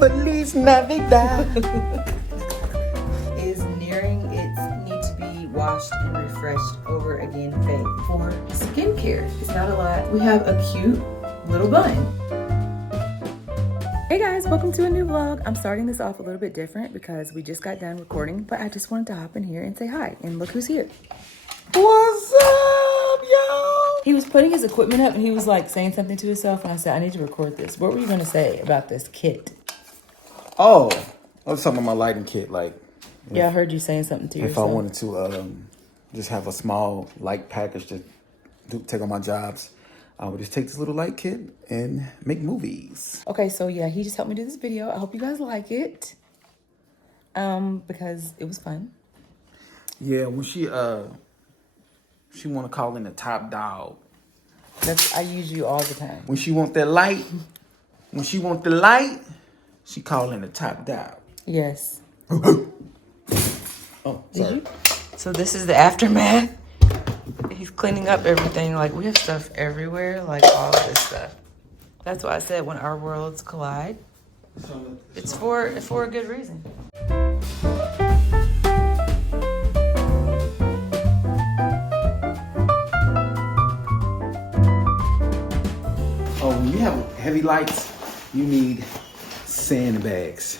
Feliz Navidad is nearing its need to be washed and refreshed over again phase. For skincare, it's not a lot. We have a cute little bun. Hey guys, welcome to a new vlog. I'm starting this off a little bit different because we just got done recording, but I just wanted to hop in here and say hi. And look who's here. What's up, yo? He was putting his equipment up and he was like saying something to himself, and I said, I need to record this. What were you gonna say about this kit? Oh, I was talking about my lighting kit. Like, Yeah, I heard you saying something to yourself. if I wanted to just have a small light package to take on my jobs, I would just take this little light kit and make movies. Okay, so yeah, he just helped me do this video. I hope you guys like it. Because it was fun. Yeah, when she wanna call in the top dog. I use you all the time. When she want that light, she call in the top dog. Yes. Oh, sorry. So this is the aftermath. He's cleaning up everything. Like, we have stuff everywhere, like all of this stuff. That's why I said when our worlds collide, it's for a good reason. Oh, when you have heavy lights, you need sandbags.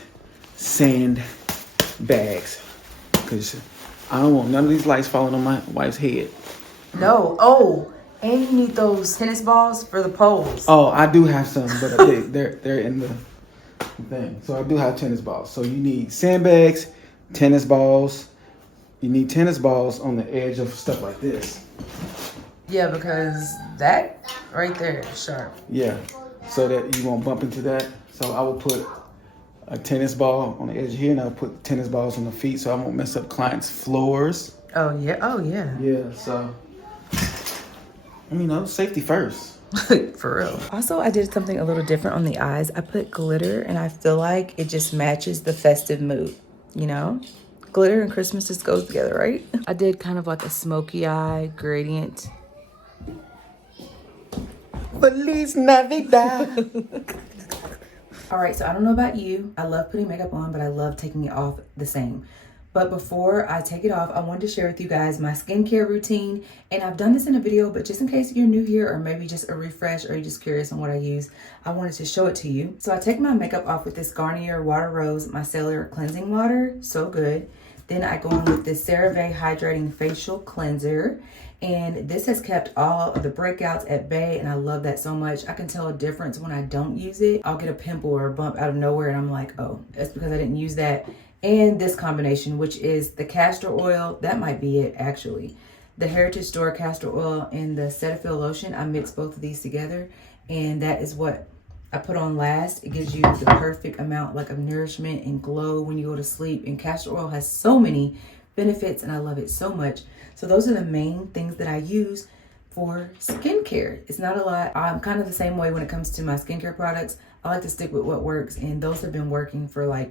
Because I don't want none of these lights falling on my wife's head. No. Oh, and you need those tennis balls for the poles. Oh, I do have some, but they're in the thing. So I do have tennis balls. So you need sandbags, tennis balls. You need tennis balls on the edge of stuff like this. Yeah, because that right there is sharp. Yeah, so that you won't bump into that. So I will put a tennis ball on the edge here, and I'll put tennis balls on the feet so I won't mess up clients' floors. Oh, yeah. Oh, yeah. Yeah, so, safety first. For real. Also, I did something a little different on the eyes. I put glitter, and I feel like it just matches the festive mood, you know? Glitter and Christmas just goes together, right? I did kind of like a smoky eye gradient. Feliz Navidad. All right, so I don't know about you. I love putting makeup on, but I love taking it off the same. But before I take it off, I wanted to share with you guys my skincare routine. And I've done this in a video, but just in case you're new here or maybe just a refresh or you're just curious on what I use, I wanted to show it to you. So I take my makeup off with this Garnier Water Rose Micellar Cleansing Water. So good. Then I go in with this CeraVe Hydrating Facial Cleanser. And this has kept all of the breakouts at bay, and I love that so much. I can tell a difference when I don't use it. I'll get a pimple or a bump out of nowhere, and I'm like, oh, that's because I didn't use that. And this combination, which is the castor oil, that might be it actually. The Heritage Store castor oil and the Cetaphil lotion, I mix both of these together, and that is what I put on last. It gives you the perfect amount of nourishment and glow when you go to sleep. And castor oil has so many benefits, and I love it so much. So those are the main things that I use for skincare. It's not a lot. I'm kind of the same way when it comes to my skincare products. I like to stick with what works, and those have been working for I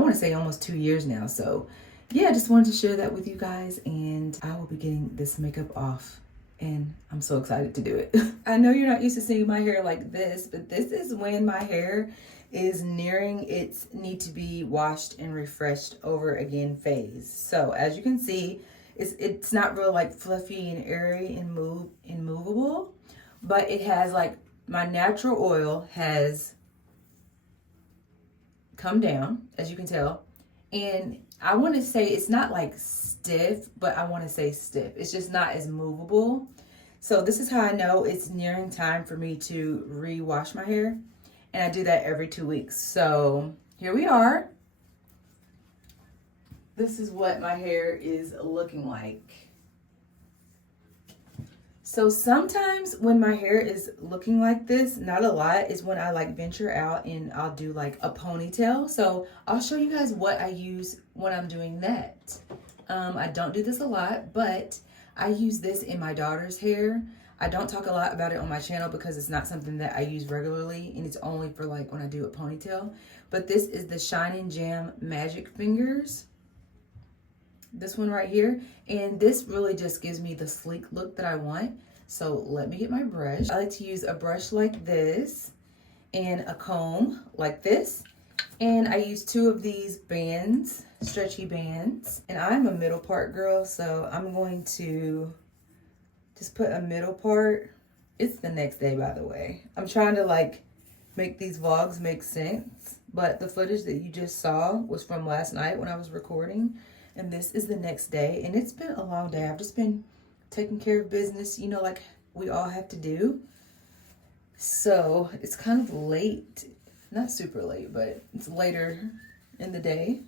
want to say almost 2 years now. So yeah, I just wanted to share that with you guys, and I will be getting this makeup off, and I'm so excited to do it. I know you're not used to seeing my hair like this, but this is when my hair is nearing its need to be washed and refreshed over again phase. So as you can see, it's not real fluffy and airy and movable, but it has my natural oil has come down, as you can tell. And I want to say it's not stiff, but I want to say stiff. It's just not as movable. So this is how I know it's nearing time for me to re-wash my hair. And I do that every 2 weeks. So here we are. This is what my hair is looking like. So sometimes when my hair is looking like this, not a lot, is when I venture out and I'll do a ponytail. So I'll show you guys what I use when I'm doing that. I don't do this a lot, but I use this in my daughter's hair. I don't talk a lot about it on my channel because it's not something that I use regularly, and it's only for when I do a ponytail. But this is the Shine and Jam Magic Fingers. This one right here. And this really just gives me the sleek look that I want. So let me get my brush. I like to use a brush like this and a comb like this. And I used 2 of these bands, stretchy bands. And I'm a middle part girl, so I'm going to just put a middle part. It's the next day, by the way. I'm trying to like make these vlogs make sense, but the footage that you just saw was from last night when I was recording, and this is the next day. And it's been a long day. I've just been taking care of business, you know, like we all have to do. So it's kind of late. Not super late, but it's later in the day.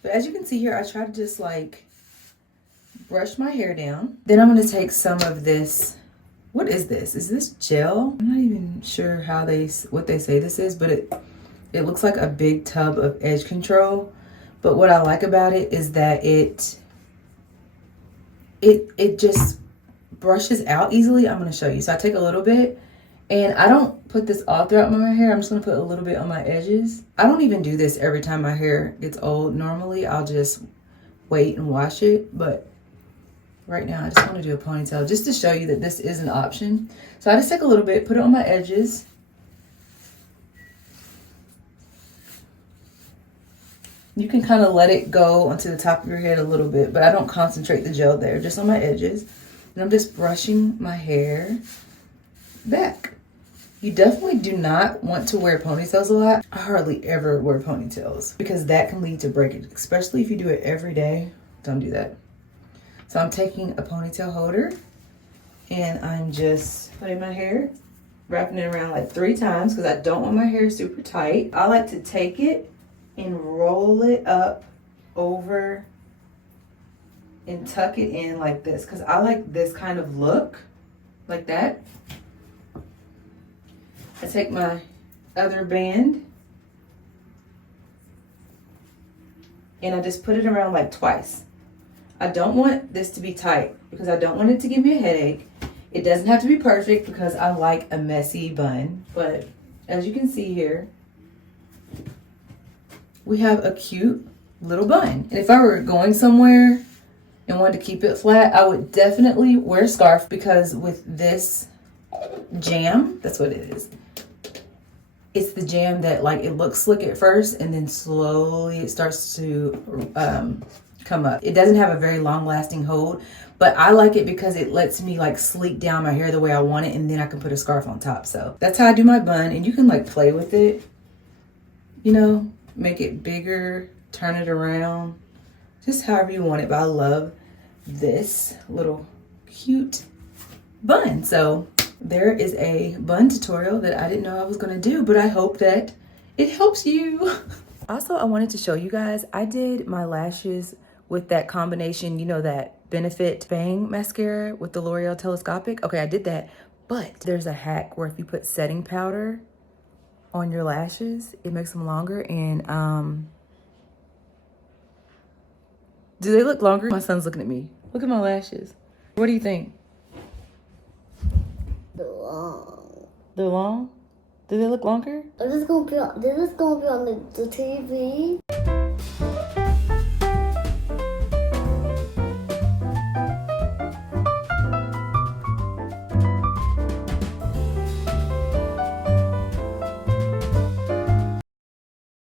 But as you can see here, I try to just like brush my hair down. Then I'm gonna take some of this. What is this? Is this gel? I'm not even sure what they say this is, but it looks like a big tub of edge control. But what I like about it is that it just brushes out easily. I'm gonna show you. So I take a little bit. And I don't put this all throughout my hair. I'm just gonna put a little bit on my edges. I don't even do this every time my hair gets old. Normally, I'll just wait and wash it. But right now, I just wanna do a ponytail just to show you that this is an option. So I just take a little bit, put it on my edges. You can kind of let it go onto the top of your head a little bit, but I don't concentrate the gel there, just on my edges. And I'm just brushing my hair back. You definitely do not want to wear ponytails a lot. I hardly ever wear ponytails because that can lead to breakage, especially if you do it every day. Don't do that. So I'm taking a ponytail holder and I'm just putting my hair, wrapping it around like 3 times because I don't want my hair super tight. I like to take it and roll it up over and tuck it in like this because I like this kind of look, like that. I take my other band and I just put it around like twice. I don't want this to be tight because I don't want it to give me a headache. It doesn't have to be perfect because I like a messy bun. But as you can see here, we have a cute little bun. And if I were going somewhere and wanted to keep it flat, I would definitely wear a scarf because with this jam, that's what it is. It's the jam that like it looks slick at first and then slowly it starts to come up. It doesn't have a very long lasting hold, but I like it because it lets me like sleek down my hair the way I want it, and then I can put a scarf on top. So that's how I do my bun, and you can like play with it, you know, make it bigger, turn it around, just however you want it. But I love this little cute bun. So there is a bun tutorial that I didn't know I was gonna do, but I hope that it helps you. Also, I wanted to show you guys, I did my lashes with that combination, you know, that Benefit Bang mascara with the L'Oreal Telescopic. Okay, I did that, but there's a hack where if you put setting powder on your lashes, it makes them longer. And do they look longer? My son's looking at me. Look at my lashes. What do you think? They're long? Do they look longer? This is gonna be on the TV.